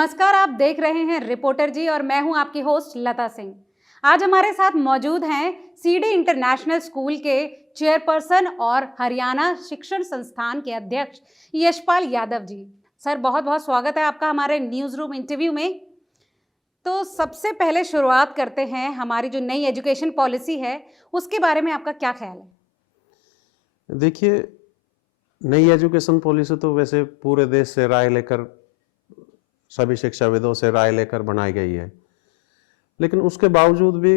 नमस्कार, आप देख रहे हैं रिपोर्टर जी और मैं हूं आपकी होस्ट लता सिंह। आज हमारे साथ मौजूद हैं सीडी इंटरनेशनल स्कूल के चेयरपर्सन और हरियाणा शिक्षण संस्थान के अध्यक्ष यशपाल यादव जी। सर, बहुत बहुत स्वागत है आपका हमारे न्यूज़ रूम इंटरव्यू में। तो सबसे पहले शुरुआत करते हैं, हमारी जो नई एजुकेशन पॉलिसी है उसके बारे में आपका क्या ख्याल है? देखिए, नई एजुकेशन पॉलिसी तो वैसे पूरे देश से राय लेकर, सभी शिक्षाविदों से राय लेकर बनाई गई है, लेकिन उसके बावजूद भी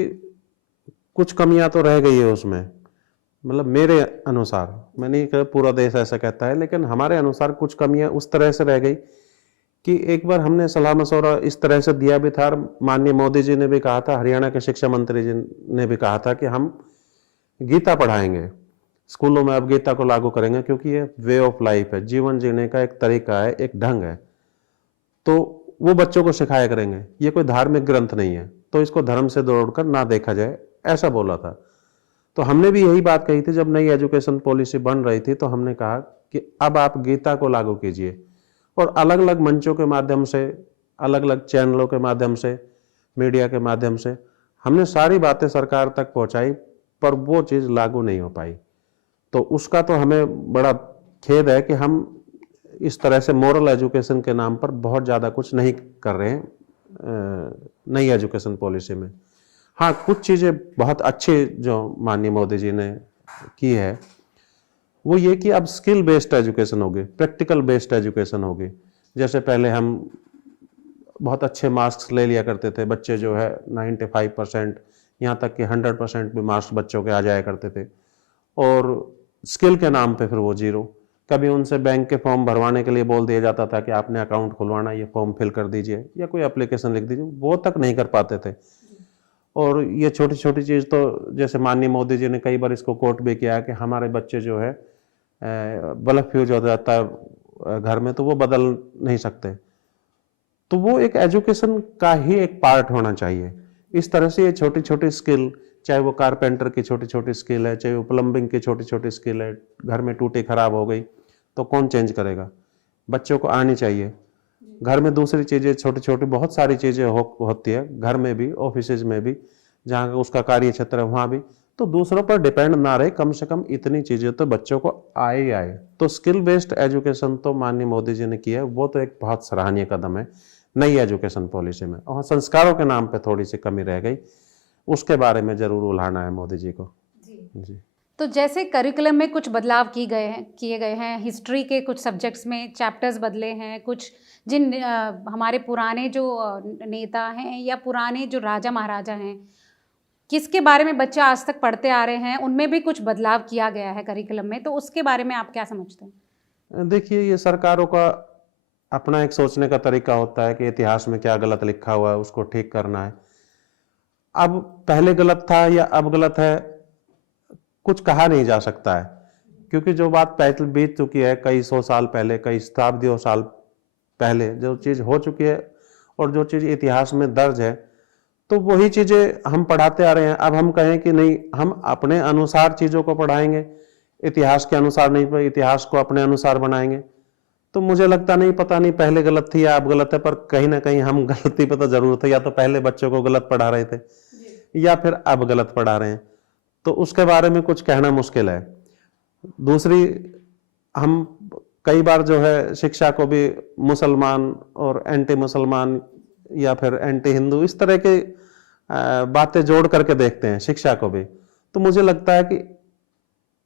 कुछ कमियां तो रह गई है उसमें। मतलब मेरे अनुसार, मैं नहीं कह पूरा देश ऐसा कहता है, लेकिन हमारे अनुसार कुछ कमियां उस तरह से रह गई कि एक बार हमने सलाह मशवरा इस तरह से दिया भी था, माननीय मोदी जी ने भी कहा था, हरियाणा के शिक्षा मंत्री जी ने भी कहा था कि हम गीता पढ़ाएंगे स्कूलों में, अब गीता को लागू करेंगे क्योंकि ये वे ऑफ लाइफ है, जीवन जीने का एक तरीका है, एक ढंग है, तो वो बच्चों को सिखाया करेंगे। ये कोई धार्मिक ग्रंथ नहीं है, तो इसको धर्म से जोड़कर ना देखा जाए, ऐसा बोला था। तो हमने भी यही बात कही थी जब नई एजुकेशन पॉलिसी बन रही थी, तो हमने कहा कि अब आप गीता को लागू कीजिए और अलग अलग मंचों के माध्यम से, अलग अलग चैनलों के माध्यम से, मीडिया के माध्यम से हमने सारी बातें सरकार तक पहुंचाई, पर वो चीज़ लागू नहीं हो पाई। तो उसका तो हमें बड़ा खेद है कि हम इस तरह से मोरल एजुकेशन के नाम पर बहुत ज़्यादा कुछ नहीं कर रहे हैं नई एजुकेशन पॉलिसी में। हाँ, कुछ चीज़ें बहुत अच्छी जो माननीय मोदी जी ने की है वो ये कि अब स्किल बेस्ड एजुकेशन होगी, प्रैक्टिकल बेस्ड एजुकेशन होगी। जैसे पहले हम बहुत अच्छे मार्क्स ले लिया करते थे, बच्चे जो है 95%, यहाँ तक कि 100% भी मार्क्स बच्चों के आ जाया करते थे, और स्किल के नाम पे फिर वो जीरो। कभी उनसे बैंक के फॉर्म भरवाने के लिए बोल दिया जाता था कि आपने अकाउंट खुलवाना, ये फॉर्म फिल कर दीजिए या कोई एप्लीकेशन लिख दीजिए, वो तक नहीं कर पाते थे। और ये छोटी छोटी चीज़ तो जैसे माननीय मोदी जी ने कई बार इसको कोट भी किया कि हमारे बच्चे जो है बल्ब फ्यूज हो जाता है घर में, तो वो बदल नहीं सकते। तो वो एक एजुकेशन का ही एक पार्ट होना चाहिए। इस तरह से ये छोटी छोटी स्किल, चाहे वो कारपेंटर की छोटी छोटी स्किल है, चाहे वो प्लम्बिंग की छोटी छोटी स्किल है, घर में टूटी खराब हो गई तो कौन चेंज करेगा, बच्चों को आनी चाहिए। घर में दूसरी चीज़ें छोटी छोटी बहुत सारी चीज़ें होती है, घर में भी, ऑफिस में भी, जहाँ उसका कार्य क्षेत्र है वहाँ भी, तो दूसरों पर डिपेंड ना रहे, कम से कम इतनी चीज़ें तो बच्चों को आए ही आए। तो स्किल बेस्ड एजुकेशन तो माननीय मोदी जी ने किया है, वो तो एक बहुत सराहनीय कदम है नई एजुकेशन पॉलिसी में। और संस्कारों के नाम पे थोड़ी सी कमी रह गई, उसके बारे में जरूर उल्हाना है मोदी जी को। जी। तो जैसे करिकुलम में कुछ बदलाव किए गए हैं, हिस्ट्री के कुछ सब्जेक्ट्स में चैप्टर्स बदले हैं, कुछ जिन हमारे पुराने जो नेता हैं या पुराने जो राजा महाराजा हैं, किसके बारे में बच्चे आज तक पढ़ते आ रहे हैं, उनमें भी कुछ बदलाव किया गया है करिकुलम में, तो उसके बारे में आप क्या समझते हैं? देखिए, ये सरकारों का अपना एक सोचने का तरीका होता है कि इतिहास में क्या गलत लिखा हुआ है उसको ठीक करना है। अब पहले गलत था या अब गलत है, कुछ कहा नहीं जा सकता है, क्योंकि जो बात पहले बीत चुकी है, कई सौ साल पहले, कई शताब्दियों साल पहले जो चीज़ हो चुकी है और जो चीज़ इतिहास में दर्ज है, तो वही चीज़ें हम पढ़ाते आ रहे हैं। अब हम कहें कि नहीं, हम अपने अनुसार चीज़ों को पढ़ाएंगे, इतिहास के अनुसार नहीं, पर इतिहास को अपने अनुसार बनाएंगे, तो मुझे लगता नहीं, पता नहीं पहले गलत थी या अब गलत है, पर कहीं ना कहीं हम गलती पे तो जरूर थे, या तो पहले बच्चों को गलत पढ़ा रहे थे या फिर अब गलत पढ़ा रहे हैं, तो उसके बारे में कुछ कहना मुश्किल है। दूसरी, हम कई बार जो है शिक्षा को भी मुसलमान और एंटी मुसलमान या फिर एंटी हिंदू इस तरह के बातें जोड़ करके देखते हैं शिक्षा को भी। तो मुझे लगता है कि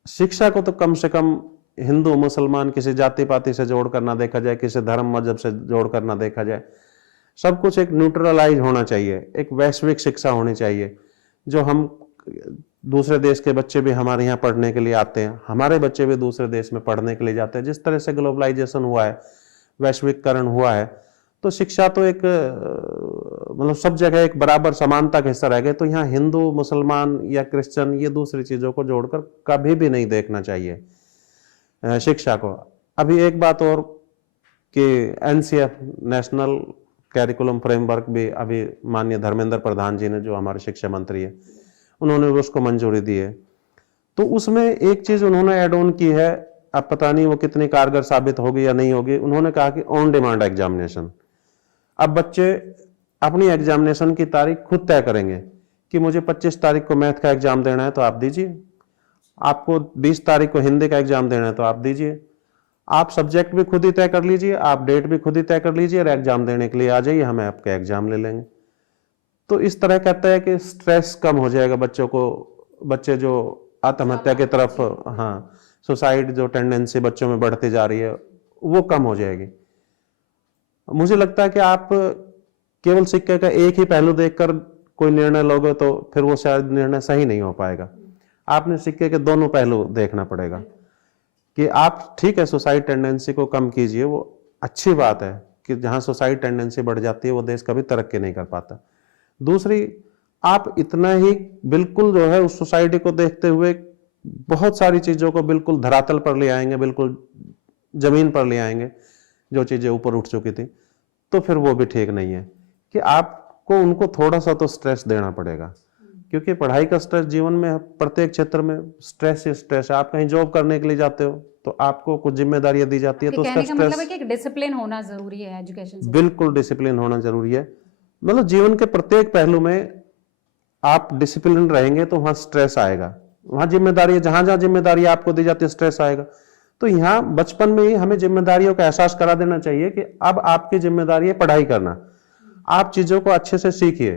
शिक्षा को तो कम से कम हिंदू मुसलमान किसी जाति पाति से जोड़ कर ना देखा जाए, किसी धर्म मजहब से जोड़ कर ना देखा जाए, सब कुछ एक न्यूट्रलाइज होना चाहिए, एक वैश्विक शिक्षा होनी चाहिए। जो हम दूसरे देश के बच्चे भी हमारे यहाँ पढ़ने के लिए आते हैं, हमारे बच्चे भी दूसरे देश में पढ़ने के लिए जाते हैं, जिस तरह से ग्लोबलाइजेशन हुआ है, वैश्विककरण हुआ है, तो शिक्षा तो एक मतलब सब जगह एक बराबर समानता का हिस्सा रह गए। तो यहाँ हिंदू मुसलमान या क्रिश्चियन ये दूसरी चीज़ों को जोड़कर कभी भी नहीं देखना चाहिए शिक्षा को। अभी एक बात और कि एनसीएफ नेशनल कैरिकुलम फ्रेमवर्क भी अभी माननीय धर्मेंद्र प्रधान जी ने, जो हमारे शिक्षा मंत्री है, उन्होंने उसको मंजूरी दी है। तो उसमें एक चीज उन्होंने ऐड ऑन की है, अब पता नहीं वो कितनी कारगर साबित होगी या नहीं होगी। उन्होंने कहा कि ऑन डिमांड एग्जामिनेशन, अब बच्चे अपनी एग्जामिनेशन की तारीख खुद तय करेंगे कि मुझे 25 तारीख को मैथ का एग्जाम देना है तो आप दीजिए, आपको 20 तारीख को हिंदी का एग्जाम देना है तो आप दीजिए, आप सब्जेक्ट भी खुद ही तय कर लीजिए, आप डेट भी खुद ही तय कर लीजिए और एग्जाम देने के लिए आ जाइए, हम आपका एग्जाम ले लेंगे। तो इस तरह कहता है कि स्ट्रेस कम हो जाएगा बच्चों को, बच्चे जो आत्महत्या की तरफ, हाँ, सुसाइड जो टेंडेंसी बच्चों में बढ़ती जा रही है वो कम हो जाएगी। मुझे लगता है कि आप केवल सिक्के का एक ही पहलू देखकर कोई निर्णय लोगे तो फिर वो शायद निर्णय सही नहीं हो पाएगा। आपने सिक्के के दोनों पहलू देखना पड़ेगा कि आप, ठीक है, सुसाइड टेंडेंसी को कम कीजिए, वो अच्छी बात है कि जहां सुसाइड टेंडेंसी बढ़ जाती है वो देश कभी तरक्की नहीं कर पाता। दूसरी, आप इतना ही बिल्कुल जो है उस सोसाइटी को देखते हुए बहुत सारी चीजों को बिल्कुल धरातल पर ले आएंगे, बिल्कुल जमीन पर ले आएंगे, जो चीजें ऊपर उठ चुकी थी, तो फिर वो भी ठीक नहीं है। कि आपको उनको थोड़ा सा तो स्ट्रेस देना पड़ेगा, क्योंकि पढ़ाई का स्ट्रेस जीवन में प्रत्येक क्षेत्र में स्ट्रेस ही स्ट्रेस है। आप कहीं जॉब करने के लिए जाते हो तो आपको कुछ जिम्मेदारियां दी जाती है, तो उसका स्ट्रेस, मतलब है कि एक डिसिप्लिन होना जरूरी है एजुकेशन से। बिल्कुल डिसिप्लिन होना जरूरी है। मतलब जीवन के प्रत्येक पहलू में आप डिसिप्लिन रहेंगे तो वहां स्ट्रेस आएगा, वहां जिम्मेदारी, जहां जहां जिम्मेदारी आपको दी जाती है स्ट्रेस आएगा। तो यहाँ बचपन में ही हमें जिम्मेदारियों का एहसास करा देना चाहिए कि अब आपकी जिम्मेदारी है पढ़ाई करना, आप चीजों को अच्छे से सीखिए,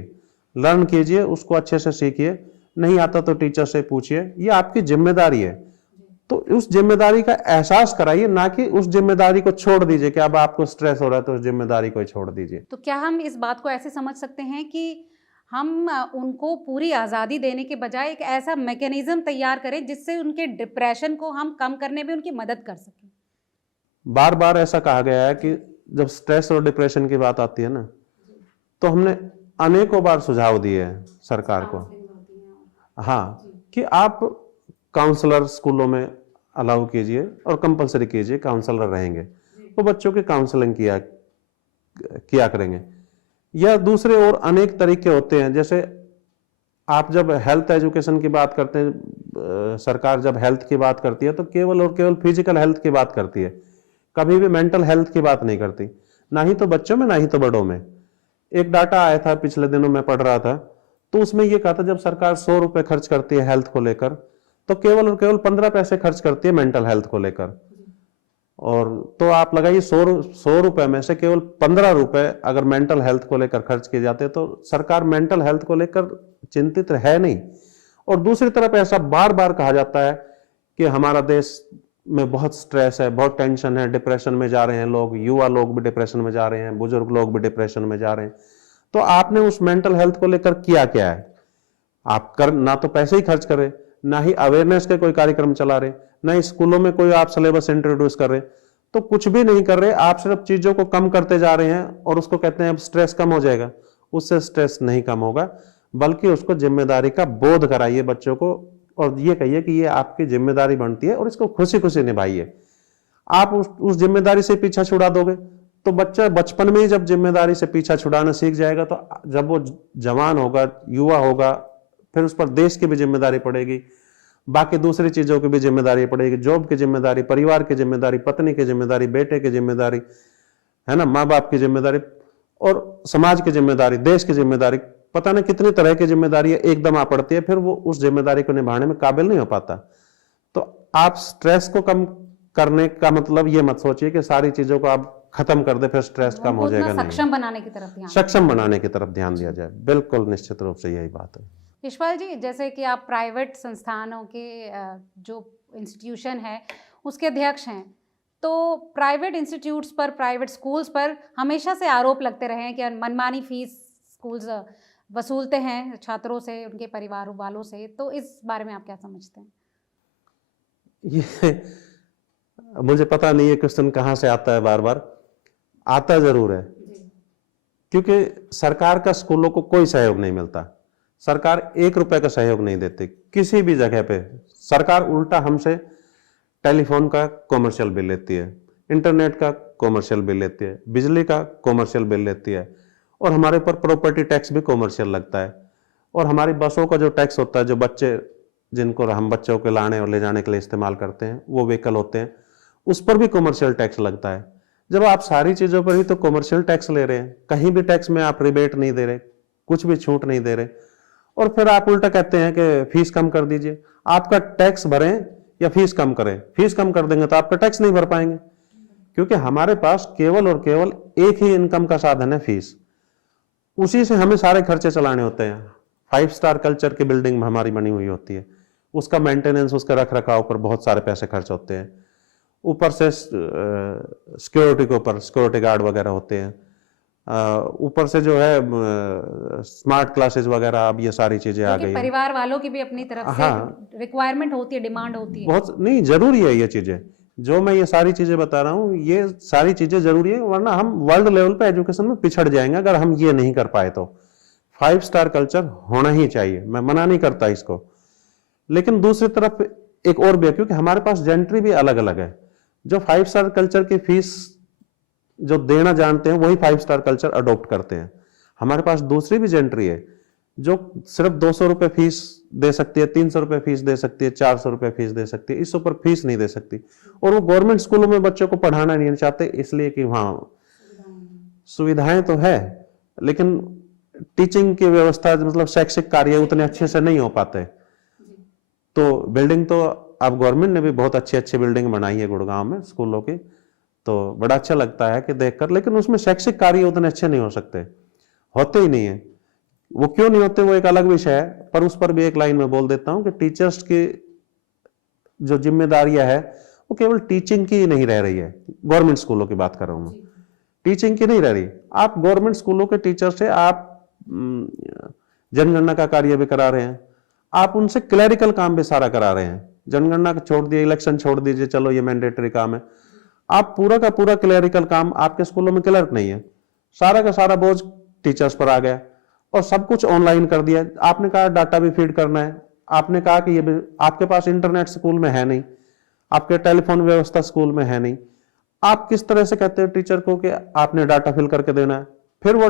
लर्न कीजिए, उसको अच्छे से सीखिए, नहीं आता तो टीचर से पूछिए, ये आपकी जिम्मेदारी है। तो उस जिम्मेदारी का एहसास कराइए, ना कि उस जिम्मेदारी को छोड़ दीजिए कि अब आपको स्ट्रेस हो रहा है तो उस जिम्मेदारी को छोड़ दीजिए। तो क्या हम इस बात को ऐसे समझ सकते हैं कि हम उनको पूरी आज़ादी देने के बजाय एक ऐसा मैकेनिज्म तैयार करें जिससे उनके डिप्रेशन को हम कम करने में उनकी मदद कर सकें? बार बार ऐसा कहा गया है कि जब स्ट्रेस और डिप्रेशन की बात आती है ना, तो हमने अनेकों बार सुझाव दिए हैं सरकार को, हाँ, कि आप काउंसलर स्कूलों में अलाउ कीजिए और कंपलसरी कीजिए, काउंसलर रहेंगे, वो बच्चों की काउंसलिंग किया करेंगे। या दूसरे और अनेक तरीके होते हैं, जैसे आप जब हेल्थ एजुकेशन की बात करते हैं, सरकार जब हेल्थ की बात करती है तो केवल और केवल फिजिकल हेल्थ की बात करती है, कभी भी मेंटल हेल्थ की बात नहीं करती, ना ही तो बच्चों में ना ही तो बड़ों में। एक डाटा आया था पिछले दिनों, मैं पढ़ रहा था, तो उसमें यह कहा था जब सरकार 100 रुपए खर्च करती है हेल्थ को लेकर तो केवल और केवल 15 पैसे खर्च करती है मेंटल हेल्थ को लेकर। और तो आप लगाइए 100 रुपए में से केवल 15 रुपए अगर मेंटल हेल्थ को लेकर खर्च किए जाते तो सरकार मेंटल हेल्थ को लेकर चिंतित है नहीं। और दूसरी तरफ ऐसा बार बार कहा जाता है कि हमारा देश में बहुत स्ट्रेस है, बहुत टेंशन है, डिप्रेशन में जा रहे हैं लोग, युवा लोग भी डिप्रेशन में जा रहे हैं, बुजुर्ग लोग भी डिप्रेशन में जा रहे हैं। तो आपने उस मेंटल हेल्थ को लेकर किया क्या है? आप ना तो पैसे ही खर्च करे, ना ही अवेयरनेस के कोई कार्यक्रम चला रहे, ना ही स्कूलों में कोई आप सिलेबस इंट्रोड्यूस कर रहे, तो कुछ भी नहीं कर रहे। आप सिर्फ चीजों को कम करते जा रहे हैं और उसको कहते हैं अब स्ट्रेस कम हो जाएगा। उससे स्ट्रेस नहीं कम होगा, बल्कि उसको जिम्मेदारी का बोध कराइए बच्चों को और ये कहिए कि ये आपकी जिम्मेदारी बनती है और इसको खुशी खुशी निभाइए। आप उस जिम्मेदारी से पीछा छुड़ा दोगे तो बच्चा बचपन में ही जब जिम्मेदारी से पीछा छुड़ाना सीख जाएगा तो जब वो जवान होगा, युवा होगा, फिर उस पर देश की भी जिम्मेदारी पड़ेगी, बाकी दूसरी चीजों की भी जिम्मेदारी पड़ेगी, जॉब की जिम्मेदारी, परिवार की जिम्मेदारी, पत्नी की जिम्मेदारी, बेटे की जिम्मेदारी, है ना, माँ बाप की जिम्मेदारी और समाज की जिम्मेदारी, देश की जिम्मेदारी, पता नहीं कितनी तरह की जिम्मेदारी एकदम आ पड़ती है, फिर वो उस जिम्मेदारी को निभाने में काबिल नहीं हो पाता। तो आप स्ट्रेस को कम करने का मतलब ये मत सोचिए कि सारी चीजों को आप खत्म कर दे फिर स्ट्रेस कम हो जाएगा। नहीं, सक्षम बनाने की तरफ ध्यान, सक्षम बनाने की तरफ ध्यान दिया जाए। बिल्कुल निश्चित रूप से यही बात है। यशपाल जी, जैसे कि आप प्राइवेट संस्थानों के जो इंस्टीट्यूशन है उसके अध्यक्ष हैं, तो प्राइवेट इंस्टीट्यूट्स पर, प्राइवेट स्कूल्स पर हमेशा से आरोप लगते रहे हैं कि मनमानी फीस स्कूल्स वसूलते हैं छात्रों से, उनके परिवार वालों से। तो इस बारे में आप क्या समझते हैं? ये मुझे पता नहीं ये क्वेश्चन कहाँ से आता है, बार बार आता जरूर है, क्योंकि सरकार का स्कूलों को कोई सहयोग नहीं मिलता। सरकार 1 रुपए का सहयोग नहीं देती किसी भी जगह पे। सरकार उल्टा हमसे टेलीफोन का कॉमर्शियल बिल लेती है, इंटरनेट का कॉमर्शियल बिल लेती है, बिजली का कॉमर्शियल बिल लेती है, और हमारे ऊपर प्रॉपर्टी टैक्स भी कॉमर्शियल लगता है। और हमारी बसों का जो टैक्स होता है, जो बच्चे जिनको हम बच्चों के लाने और ले जाने के लिए इस्तेमाल करते हैं, वो व्हीकल होते हैं, उस पर भी कॉमर्शियल टैक्स लगता है। जब आप सारी चीजों पर ही तो कॉमर्शियल टैक्स ले रहे हैं, कहीं भी टैक्स में आप रिबेट नहीं दे रहे, कुछ भी छूट नहीं दे रहे, और फिर आप उल्टा कहते हैं कि फीस कम कर दीजिए। आपका टैक्स भरें या फीस कम करें, फीस कम कर देंगे तो आपका टैक्स नहीं भर पाएंगे, क्योंकि हमारे पास केवल और केवल एक ही इनकम का साधन है, फीस। उसी से हमें सारे खर्चे चलाने होते हैं। 5 स्टार कल्चर की बिल्डिंग हमारी बनी हुई होती है, उसका मेंटेनेंस, उसका रख रखाव पर बहुत सारे पैसे खर्च होते हैं। ऊपर से सिक्योरिटी के ऊपर सिक्योरिटी गार्ड वगैरह होते हैं, ऊपर से जो है स्मार्ट क्लासेस वगैरह, अब ये सारी चीजें आ गई। परिवार वालों की भी अपनी तरफ से रिक्वायरमेंट होती है, डिमांड होती है। बहुत नहीं, जरूरी है ये चीजें, जो मैं ये सारी चीजें बता रहा हूँ, ये सारी चीजें जरूरी है, वरना हम वर्ल्ड लेवल पे एजुकेशन में पिछड़ जाएंगे अगर हम ये नहीं कर पाए तो। 5 स्टार कल्चर होना ही चाहिए, मैं मना नहीं करता इसको, लेकिन दूसरी तरफ एक और भी है, क्योंकि हमारे पास जेंट्री भी अलग अलग है। जो 5 स्टार कल्चर की फीस जो देना जानते हैं वही 5 स्टार कल्चर अडॉप्ट करते हैं। हमारे पास दूसरी भी जेंट्री है जो सिर्फ 200 रुपए फीस दे सकती है, 300 रुपए फीस दे सकती है, 400 रुपए फीस दे सकती है, इससे ऊपर फीस नहीं दे सकती। और वो गवर्नमेंट स्कूलों में बच्चों को पढ़ाना नहीं चाहते, इसलिए कि वहाँ सुविधाएं तो है, लेकिन टीचिंग की व्यवस्था, मतलब शैक्षिक कार्य उतने अच्छे से नहीं हो पाते। तो बिल्डिंग तो अब गवर्नमेंट ने भी बहुत अच्छी अच्छी बिल्डिंग बनाई है गुड़गांव में स्कूलों की, तो बड़ा अच्छा लगता है कि देखकर, लेकिन उसमें शैक्षिक कार्य उतने अच्छे नहीं हो सकते, होते ही नहीं है। वो क्यों नहीं होते वो एक अलग विषय है, पर उस पर भी एक लाइन में बोल देता हूं कि टीचर्स की जो जिम्मेदारियां है वो केवल टीचिंग की नहीं रह रही है। गवर्नमेंट स्कूलों की बात कर रहा हूं मैं, टीचिंग की नहीं रह रही। आप गवर्नमेंट स्कूलों के टीचर से आप जनगणना का कार्य भी करा रहे हैं, आप उनसे क्लरिकल काम भी सारा करा रहे हैं। जनगणना छोड़ दिए, इलेक्शन छोड़ दीजिए, चलो ये मैंडेटरी काम है, आप पूरा का पूरा क्लरिकल काम, आपके स्कूलों में क्लर्क नहीं है, सारा का सारा बोझ टीचर्स पर आ गया और सब कुछ ऑनलाइन कर दिया। आपने कहा डाटा भी फीड करना है, आपने कहा कि ये भी, आपके पास इंटरनेट स्कूल में है नहीं, आपके टेलीफोन व्यवस्था स्कूल में है नहीं, आप किस तरह से कहते हो टीचर को कि आपने डाटा फिल करके देना है? फिर वो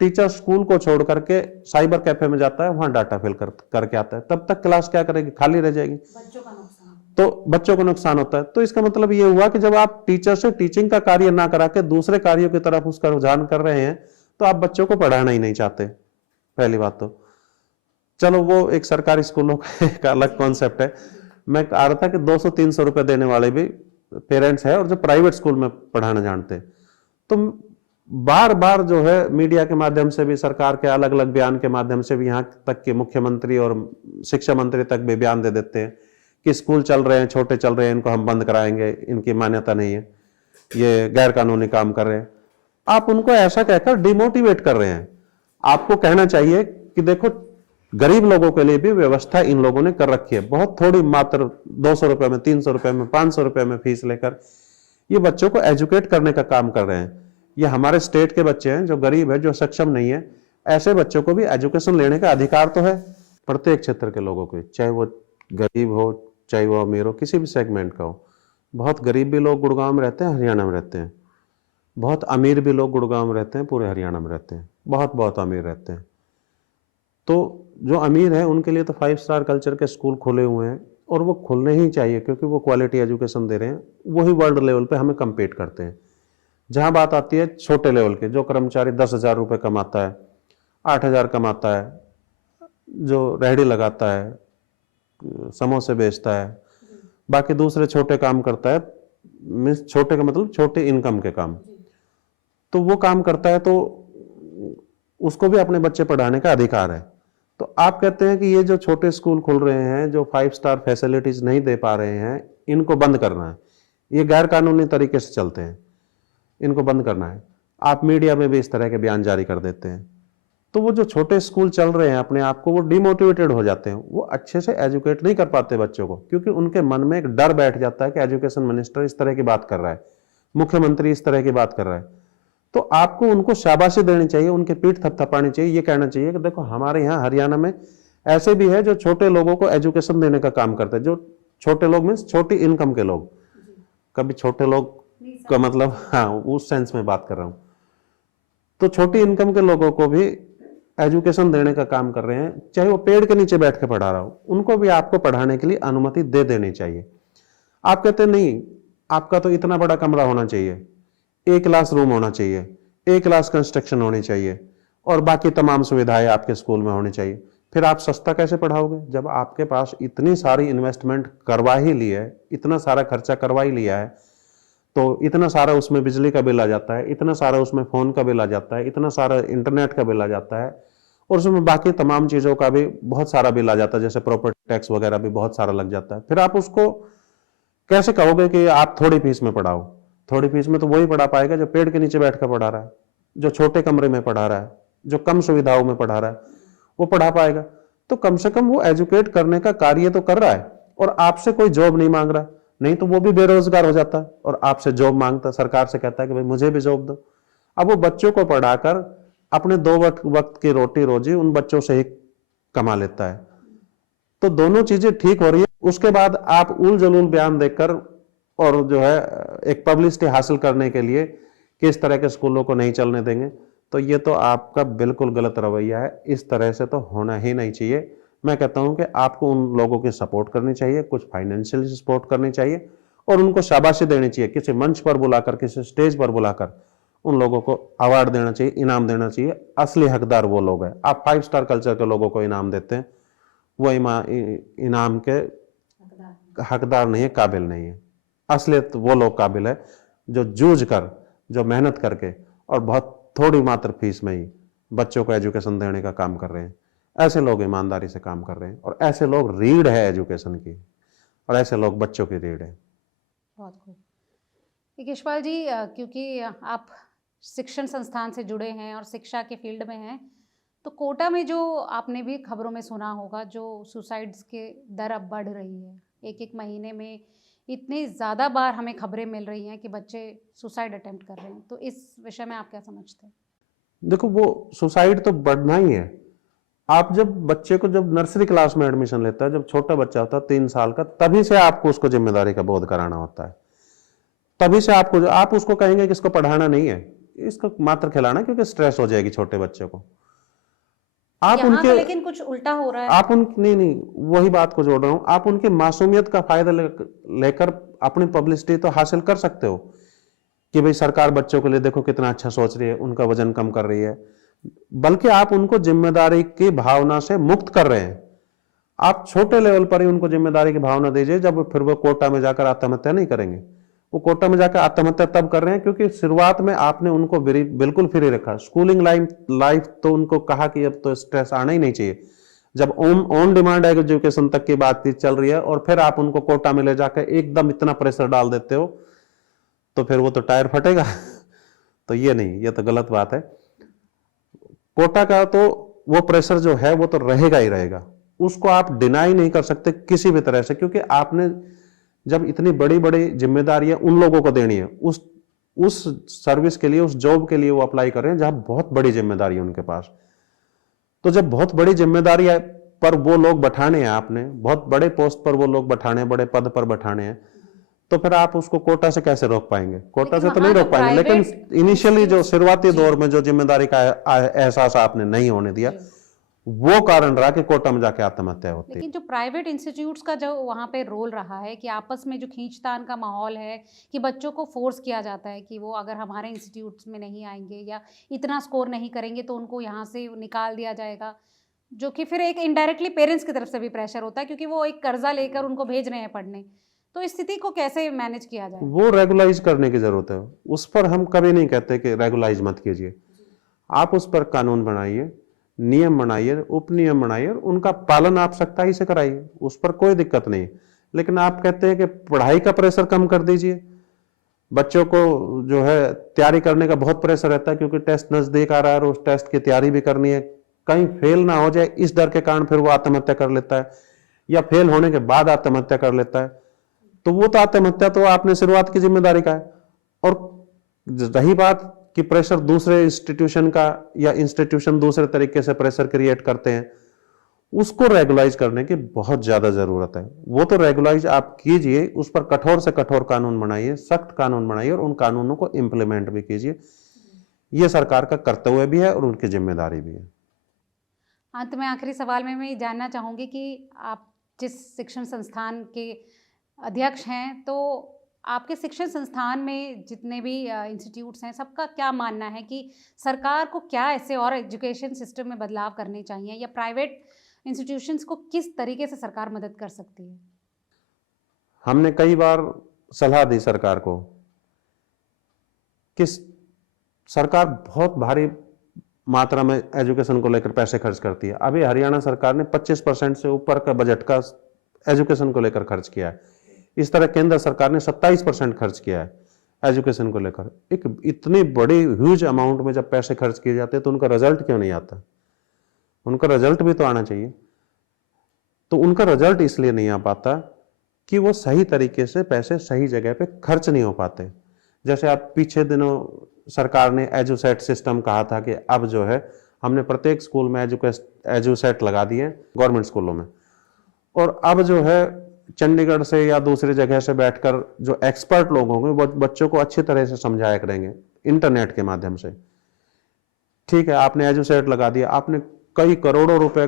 टीचर स्कूल को छोड़ करके साइबर कैफे में जाता है, वहां डाटा फिल करके आता है, तब तक क्लास क्या करेगी? खाली रह जाएगी, तो बच्चों को नुकसान होता है। तो इसका मतलब ये हुआ कि जब आप टीचर से टीचिंग का कार्य ना करा के दूसरे कार्यों की तरफ उसका रुझान कर रहे हैं, तो आप बच्चों को पढ़ाना ही नहीं चाहते, पहली बात तो। चलो वो एक सरकारी स्कूलों का एक अलग कॉन्सेप्ट है। मैं कह रहा था कि 200-300 रुपए देने वाले भी पेरेंट्स है और जो प्राइवेट स्कूल में पढ़ाना जानते हैं। तो बार बार जो है मीडिया के माध्यम से भी, सरकार के अलग अलग बयान के माध्यम से भी, यहाँ तक कि मुख्यमंत्री और शिक्षा मंत्री तक भी बयान दे देते हैं कि स्कूल चल रहे हैं, छोटे चल रहे हैं, इनको हम बंद कराएंगे, इनकी मान्यता नहीं है, ये गैर कानूनी काम कर रहे हैं। आप उनको ऐसा कहकर डिमोटिवेट कर रहे हैं। आपको कहना चाहिए कि देखो, गरीब लोगों के लिए भी व्यवस्था इन लोगों ने कर रखी है, बहुत थोड़ी, मात्र 200 रुपए में, 300 रुपए में, 500 रुपए में फीस लेकर ये बच्चों को एजुकेट करने का काम कर रहे हैं। ये हमारे स्टेट के बच्चे हैं जो गरीब है, जो सक्षम नहीं है, ऐसे बच्चों को भी एजुकेशन लेने का अधिकार तो है। प्रत्येक क्षेत्र के लोगों को, चाहे वो गरीब हो, चाहे वो अमीर हो, किसी भी सेगमेंट का हो। बहुत गरीब भी लोग गुड़गांव में रहते हैं, हरियाणा में रहते हैं। बहुत अमीर भी लोग गुड़गांव में रहते हैं, पूरे हरियाणा में रहते हैं। बहुत बहुत अमीर रहते हैं। तो जो अमीर है उनके लिए तो 5 स्टार कल्चर के स्कूल खुले हुए हैं, और वो खुलने ही चाहिए, क्योंकि वो क्वालिटी एजुकेशन दे रहे हैं। वही वर्ल्ड लेवल पे हमें कम्पीट करते हैं। जहां बात आती है छोटे लेवल के, जो कर्मचारी 10,000 रुपये कमाता है, 8,000 कमाता है, जो रेहड़ी लगाता है, समोसे बेचता है, बाकी दूसरे छोटे काम करता है, मीन्स छोटे का मतलब छोटे इनकम के काम, तो वो काम करता है, तो उसको भी अपने बच्चे पढ़ाने का अधिकार है। तो आप कहते हैं कि ये जो छोटे स्कूल खुल रहे हैं, जो 5 स्टार फैसिलिटीज नहीं दे पा रहे हैं, इनको बंद करना है, ये गैर कानूनी तरीके से चलते हैं, इनको बंद करना है। आप मीडिया में भी इस तरह के बयान जारी कर देते हैं, तो वो जो छोटे स्कूल चल रहे हैं अपने आप को, वो डिमोटिवेटेड हो जाते हैं, वो अच्छे से एजुकेट नहीं कर पाते बच्चों को, क्योंकि उनके मन में एक डर बैठ जाता है कि एजुकेशन मिनिस्टर इस तरह की बात कर रहा है, मुख्यमंत्री इस तरह की बात कर रहा है। तो आपको उनको शाबाशी देनी चाहिए, उनके पीठ थपथपानी चाहिए, ये कहना चाहिए कि देखो, हमारे यहाँ हरियाणा में ऐसे भी है जो छोटे लोगों को एजुकेशन देने का काम करते हैं। जो छोटे लोग मीन्स छोटी इनकम के लोग, कभी छोटे लोग का मतलब, हाँ, उस सेंस में बात कर रहा हूं। तो छोटी इनकम के लोगों को भी एजुकेशन देने का काम कर रहे हैं, चाहे वो पेड़ के नीचे बैठ के पढ़ा रहा हो, उनको भी आपको पढ़ाने के लिए अनुमति दे देनी चाहिए। आप कहते नहीं, आपका तो इतना बड़ा कमरा होना चाहिए, एक क्लास रूम होना चाहिए, एक क्लास कंस्ट्रक्शन होनी चाहिए और बाकी तमाम सुविधाएं आपके स्कूल में होनी चाहिए। फिर आप सस्ता कैसे पढ़ाओगे जब आपके पास इतनी सारी इन्वेस्टमेंट करवा ही ली है, इतना सारा खर्चा करवा ही लिया है, तो इतना सारा उसमें बिजली का बिल आ जाता है, इतना सारा उसमें फोन का बिल आ जाता है, इतना सारा इंटरनेट का बिल आ जाता है और उसमें बाकी तमाम चीजों का भी बहुत सारा बिल आ जाता है, जैसे प्रॉपर्टी टैक्स वगैरह भी बहुत सारा लग जाता है। फिर आप उसको कैसे कहोगे कि आप थोड़ी फीस में पढ़ाओ? थोड़ी फीस में तो वही पढ़ा पाएगा जो पेड़ के नीचे बैठ कर पढ़ा रहा है, जो छोटे कमरे में पढ़ा रहा है, जो कम सुविधाओं में पढ़ा रहा है, वो पढ़ा पाएगा। तो कम से कम वो एजुकेट करने का कार्य तो कर रहा है और आपसे कोई जॉब नहीं मांग रहा, नहीं तो वो भी बेरोजगार हो जाता है और आपसे जॉब मांगता, सरकार से कहता है कि भाई मुझे भी जॉब दो। अब वो बच्चों को पढ़ाकर अपने 2 वक्त की रोटी रोजी उन बच्चों से ही कमा लेता है। तो दोनों चीजें ठीक हो रही है। उसके बाद आप उल जलूल बयान देकर और जो है एक पब्लिसिटी हासिल करने के लिए कि इस तरह के स्कूलों को नहीं चलने देंगे, तो ये तो आपका बिल्कुल गलत रवैया है। इस तरह से तो होना ही नहीं चाहिए। मैं कहता हूं कि आपको उन लोगों की सपोर्ट करनी चाहिए, कुछ फाइनेंशियल सपोर्ट करनी चाहिए और उनको शाबाशी देनी चाहिए, किसी मंच पर बुलाकर, किसी स्टेज पर बुलाकर उन लोगों को अवार्ड देना चाहिए, इनाम देना चाहिए। असली हकदार वो लोग हैं। आप 5 स्टार कल्चर के लोगों को इनाम देते हैं, वो इनाम के हकदार नहीं है, काबिल नहीं है। असलियत वो लोग काबिल है जो जूझ कर, जो मेहनत करके और बहुत थोड़ी मात्र फीस में ही बच्चों को एजुकेशन देने का काम कर रहे हैं। ऐसे लोग ईमानदारी से काम कर रहे हैं और ऐसे लोग रीढ़ है एजुकेशन की और ऐसे लोग बच्चों की रीढ़ है। बहुत खूब। यशपाल जी, क्योंकि आप शिक्षण संस्थान से जुड़े हैं और शिक्षा के फील्ड में हैं, तो कोटा में जो आपने भी खबरों में सुना होगा, जो सुसाइड्स के दर अब बढ़ रही है, एक महीने में इतनी ज़्यादा बार हमें खबरें मिल रही हैं कि बच्चे सुसाइड अटेम्प्ट कर रहे हैं। तो इस विषय में आप क्या समझते हैं? देखो, वो सुसाइड तो बढ़ना ही है। आप जब बच्चे को जब नर्सरी क्लास में एडमिशन लेता है, जब छोटा बच्चा होता है 3 साल का, तभी से आपको उसको जिम्मेदारी का बोध कराना होता है। तभी से आप उसको कहेंगे कि इसको पढ़ाना नहीं है, इसको मात्र खिलाना, क्योंकि स्ट्रेस हो जाएगी छोटे बच्चे को। आप यहाँ उनके तो लेकिन कुछ उल्टा हो रहा है। आप उन नहीं, वही बात को जोड़ रहा हूं। आप उनके मासूमियत का फायदा लेकर अपनी पब्लिसिटी तो हासिल कर सकते हो कि भाई सरकार बच्चों के लिए देखो कितना अच्छा सोच रही है, उनका वजन कम कर रही है, बल्कि आप उनको जिम्मेदारी की भावना से मुक्त कर रहे हैं। आप छोटे लेवल पर ही उनको जिम्मेदारी की भावना दीजिए, जब फिर वो कोटा में जाकर आत्महत्या नहीं करेंगे। वो कोटा में जाकर आत्महत्या तब कर रहे हैं क्योंकि शुरुआत में आपने उनको बिल्कुल फ्री रखा। स्कूलिंग लाइफ तो उनको कहा कि अब तो स्ट्रेस आना ही नहीं चाहिए। जब ऑन डिमांड एजुकेशन तक की बातचीत चल रही है और फिर आप उनको कोटा में ले जाकर एकदम इतना प्रेशर डाल देते हो, तो फिर वो तो टायर फटेगा। तो ये नहीं, ये तो गलत बात है। कोटा का तो वो प्रेशर जो है वो तो रहेगा ही रहेगा, उसको आप डिनाई नहीं कर सकते किसी भी तरह से, क्योंकि आपने जब इतनी बड़ी बड़ी जिम्मेदारियां उन लोगों को देनी है, उस सर्विस के लिए, उस जॉब के लिए वो अप्लाई कर रहे हैं जहां बहुत बड़ी जिम्मेदारी है उनके पास। तो जब बहुत बड़ी जिम्मेदारी पर वो लोग बैठाने हैं, आपने बहुत बड़े पोस्ट पर वो लोग बैठाने, बड़े पद पर बैठाने हैं, तो फिर आप उसको कोटा से कैसे रोक पाएंगे? कोटा से तो नहीं रोक पाएंगे, लेकिन इनिशियली जो शुरुआती दौर में जो जिम्मेदारी का एहसास आपने नहीं होने दिया, वो कारण रहा कि कोटा में जाके आत्महत्या होती है। लेकिन जो प्राइवेट इंस्टीट्यूट्स का जो वहाँ पे रोल रहा है कि आपस में जो खींचतान का माहौल है, कि बच्चों को फोर्स किया जाता है कि वो अगर हमारे इंस्टीट्यूट्स में नहीं आएंगे या इतना स्कोर नहीं करेंगे तो उनको यहाँ से निकाल दिया जाएगा, जो कि फिर एक इनडायरेक्टली पेरेंट्स की तरफ से भी प्रेशर होता है क्योंकि वो एक कर्जा लेकर उनको भेज रहे हैं पढ़ने। तो इस स्थिति को कैसे मैनेज किया जाए? वो रेगुलाइज करने की जरूरत है। उस पर हम कभी नहीं कहते कि रेगुलाइज मत कीजिए। आप उस पर कानून बनाइए, नियम बनाइए, उपनियम बनाइए और उनका पालन आप सख्ताई से कराइए, उस पर कोई दिक्कत नहीं। लेकिन आप कहते हैं कि पढ़ाई का प्रेशर कम कर दीजिए। बच्चों को जो है तैयारी करने का बहुत प्रेशर रहता है क्योंकि टेस्ट नजदीक आ रहा है और उस टेस्ट की तैयारी भी करनी है, कहीं फेल ना हो जाए, इस डर के कारण फिर वो आत्महत्या कर लेता है या फेल होने के बाद आत्महत्या कर लेता है। तो वो तो आत्महत्या तो आपने शुरुआत की जिम्मेदारी का है। और रही बात कि प्रेशर दूसरे इंस्टीट्यूशन का या इंस्टीट्यूशन दूसरे तरीके से प्रेशर क्रिएट करते हैं, उसको रेगुलाइज करने की बहुत ज्यादा जरूरत है। वो तो रेगुलाइज आप कीजिए, उस पर कठोर से कठोर कानून बनाइए, सख्त कानून बनाइए और उन कानूनों को इंप्लीमेंट भी कीजिए। ये सरकार का कर्तव्य भी है और उनकी जिम्मेदारी भी है। अंत में आखिरी सवाल में मैं ये जानना चाहूँगी कि आप जिस शिक्षण संस्थान के अध्यक्ष हैं, तो आपके शिक्षण संस्थान में जितने भी इंस्टीट्यूट्स हैं, सबका क्या मानना है कि सरकार को क्या ऐसे और एजुकेशन सिस्टम में बदलाव करने चाहिए, या प्राइवेट इंस्टीट्यूशंस को किस तरीके से सरकार मदद कर सकती है? हमने कई बार सलाह दी सरकार को कि सरकार बहुत भारी मात्रा में एजुकेशन को लेकर पैसे खर्च करती है। अभी हरियाणा सरकार ने 25% से ऊपर का बजट का एजुकेशन को लेकर खर्च किया है। इस तरह केंद्र सरकार ने 27% खर्च किया है एजुकेशन को लेकर। एक इतनी बड़ी ह्यूज अमाउंट में जब पैसे खर्च किए जाते हैं तो उनका रिजल्ट क्यों नहीं आता? उनका रिजल्ट भी तो आना चाहिए। तो उनका रिजल्ट इसलिए नहीं आ पाता कि वो सही तरीके से पैसे सही जगह पे खर्च नहीं हो पाते। जैसे आप पीछे दिनों सरकार ने एजुसेट सिस्टम कहा था कि अब जो है हमने प्रत्येक स्कूल में एजुसेट लगा दिए गवर्नमेंट स्कूलों में, और अब जो है चंडीगढ़ से या दूसरी जगह से बैठकर जो एक्सपर्ट लोग होंगे वो बच्चों को अच्छी तरह से समझाया करेंगे इंटरनेट के माध्यम से। ठीक है, आपने एजुसेट लगा दिया, आपने कई करोड़ों रुपए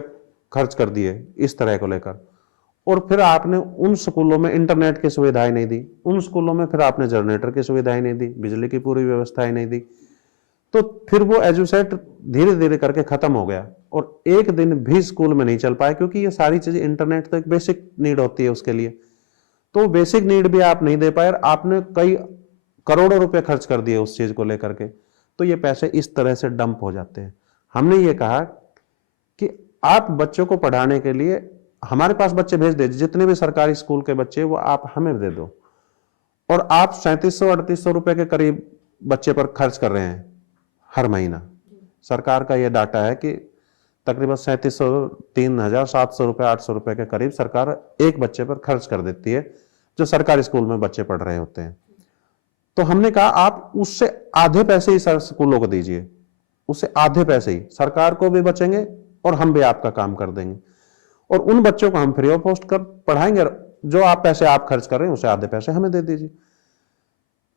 खर्च कर दिए इस तरह को लेकर, और फिर आपने उन स्कूलों में इंटरनेट की सुविधाएं नहीं दी, उन स्कूलों में फिर आपने जनरेटर की सुविधाएं नहीं दी, बिजली की पूरी व्यवस्थाएं नहीं दी, तो फिर वो एजुसेट धीरे धीरे करके खत्म हो गया और एक दिन भी स्कूल में नहीं चल पाया, क्योंकि ये सारी चीजें, इंटरनेट तो एक बेसिक नीड होती है उसके लिए, तो बेसिक नीड भी आप नहीं दे पाए और आपने कई करोड़ों रुपए खर्च कर दिए उस चीज को लेकर के, तो ये पैसे इस तरह से डंप हो जाते हैं। हमने ये कहा कि आप बच्चों को पढ़ाने के लिए हमारे पास बच्चे भेज दीजिए, जितने भी सरकारी स्कूल के बच्चे वो आप हमें दे दो, और आप 3700-3800 रुपए के करीब बच्चे पर खर्च कर रहे हैं हर महीना। सरकार का यह डाटा है कि तकरीबन 3700, 3000, 700 रुपए, 800 रुपए के करीब सरकार एक बच्चे पर खर्च कर देती है जो सरकारी स्कूल में बच्चे पढ़ रहे होते हैं। तो हमने कहा आप उससे आधे पैसे ही स्कूलों को दीजिए, उससे आधे पैसे ही सरकार को भी बचेंगे और हम भी आपका काम कर देंगे, और उन बच्चों को हम फ्री ऑफ कॉस्ट कर पढ़ाएंगे। जो आप पैसे आप खर्च कर रहे हैं उससे आधे पैसे हमें दे दीजिए।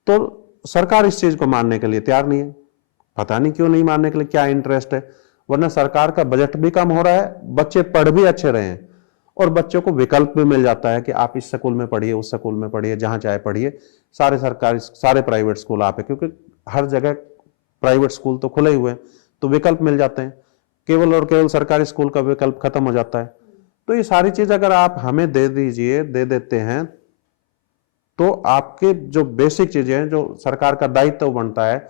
तो सरकार इस चीज को मानने के लिए तैयार नहीं है, पता नहीं क्यों नहीं मानने के लिए, क्या इंटरेस्ट है, वरना सरकार का बजट भी कम हो रहा है, बच्चे पढ़ भी अच्छे रहे हैं और बच्चों को विकल्प भी मिल जाता है कि आप इस स्कूल में पढ़िए, उस स्कूल में पढ़िए, जहां चाहे पढ़िए। सारे सरकारी, सारे प्राइवेट स्कूल आप है, क्योंकि हर जगह प्राइवेट स्कूल तो खुले हुए हैं, तो विकल्प मिल जाते हैं। केवल और केवल सरकारी स्कूल का विकल्प खत्म हो जाता है। तो ये सारी चीज अगर आप हमें दे दीजिए, दे देते हैं, तो आपके जो बेसिक चीजें हैं, जो सरकार का दायित्व बनता है,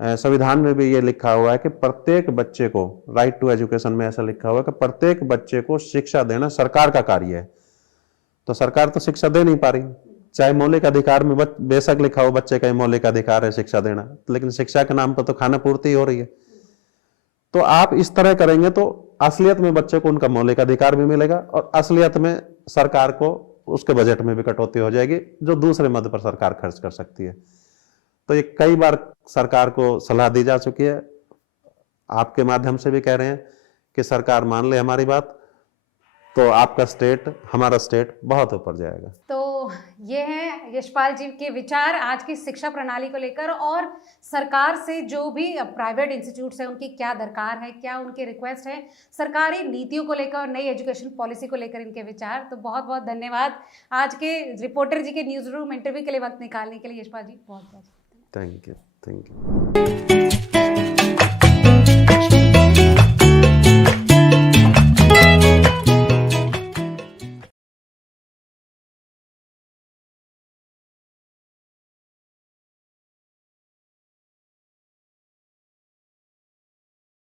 संविधान में भी ये लिखा हुआ है कि प्रत्येक बच्चे को, राइट टू एजुकेशन में ऐसा लिखा हुआ है कि प्रत्येक बच्चे को शिक्षा देना सरकार का कार्य है। तो सरकार तो शिक्षा दे नहीं पा रही, चाहे मौलिक अधिकार में बेशक लिखा हो बच्चे का मौलिक अधिकार है शिक्षा देना, लेकिन शिक्षा के नाम पर तो खाना पूर्ति हो रही है। तो आप इस तरह करेंगे तो असलियत में बच्चे को उनका मौलिक अधिकार भी मिलेगा और असलियत में सरकार को उसके बजट में भी कटौती हो जाएगी, जो दूसरे मद पर सरकार खर्च कर सकती है। तो ये कई बार सरकार को सलाह दी जा चुकी है, आपके माध्यम से भी कह रहे हैं कि सरकार मान ले हमारी बात, तो आपका स्टेट, हमारा स्टेट बहुत ऊपर जाएगा। तो ये है यशपाल जी के विचार आज की शिक्षा प्रणाली को लेकर, और सरकार से जो भी प्राइवेट इंस्टीट्यूट्स हैं उनकी क्या दरकार है, क्या उनकी रिक्वेस्ट है सरकारी नीतियों को लेकर और नई एजुकेशन पॉलिसी को लेकर इनके विचार। तो बहुत बहुत धन्यवाद आज के रिपोर्टर जी के न्यूज़ रूम इंटरव्यू के लिए वक्त निकालने के लिए। यशपाल जी बहुत बहुत थैंक यू।